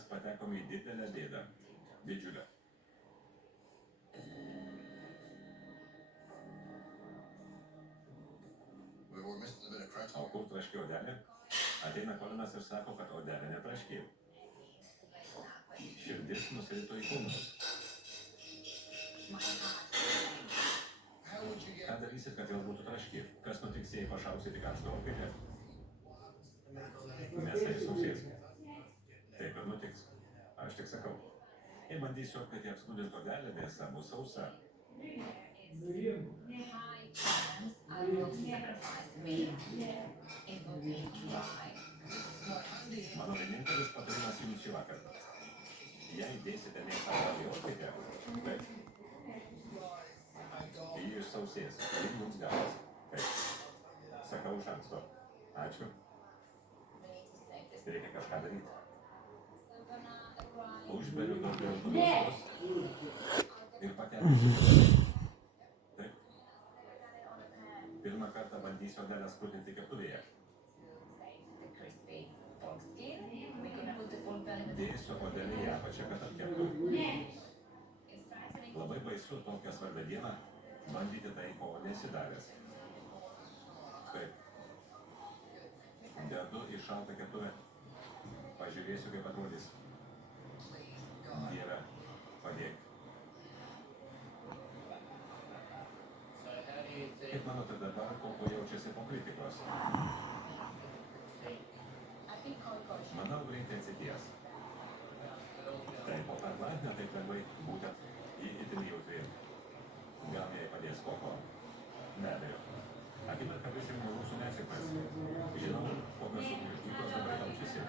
mes patekome į didelę bėdą. Didžiulę. O kur traškė odelė? Ateina Kolinas ir sako, kad odelė netraškė. Širdis nusirito į kūnus. Ką darysit, kad vėl būtų traškė? Kas nutiks, jei pašausite karštą orkaitę? Mėsa įsausės. Taip ir nutiks. Aš tik sakau. Jei bandysiu orkaitę apsnūdinti odelę, mėsa bus sausa. Mano vienintelis patarimas jums šį vakarą. Jei dėsite mėsą į orkaitę, taip. Ji išsausės, ji jums galas. Taip. Sakau iš anksto. Ačiū. Reikia kažką daryti. Užberiu daugiau druskos ir patenkinsiu. Taip. Pirmą kartą bandysiu odelę skrudinti keptuvėje. Dėsiu odelę į apačią, kad apkeptų. Labai baisu tokią svarbią dieną bandyti tai, ko nesidaręs. Taip. Dedu į šaltą keptuvę. Pažiūrėsiu, kaip atrodys. Dieve, padėk. Kaip manote dabar, kokiu jaučiasi po kritikos? Manau, greitai atsities. Tai po perlant netaip lengvai, būtent į itin jautri. Gal jai padės koko? Be abejo. Akimirką prisimenu mūsų nesėkmes. Žinau, kokios sugniuždytos dabar jaučiasi.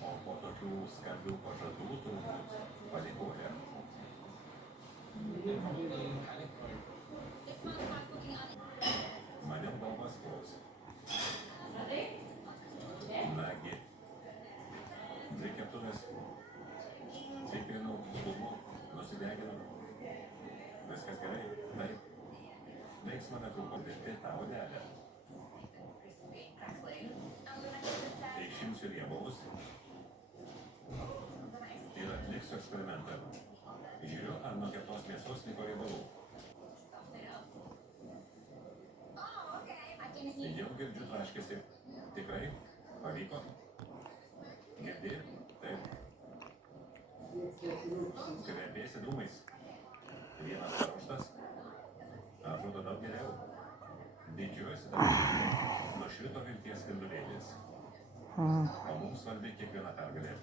O po tokių skambių pažadų turbūt padėkoja. Maniau galvas klaus. Nagi. Dvi keptuvės. Tikrinau, skubu, nusideginau. Viskas gerai? Taip. Veiksmą netrūko dirbti tą odelę. Išimsiu riebalus ir atliksiu eksperimentą. Žiūriu, ar nuo keptos mėsos liko riebalų. Jau girdžiu traškėsi. Tikrai? Pavyko? Girdi? Taip. Kvepėsi dūmais. Vienas paruoštas. Atrodo daug geriau. Didžiuosi dabar. Nušvito vilties spindulėlis. O mums svarbi kiekviena pergalė.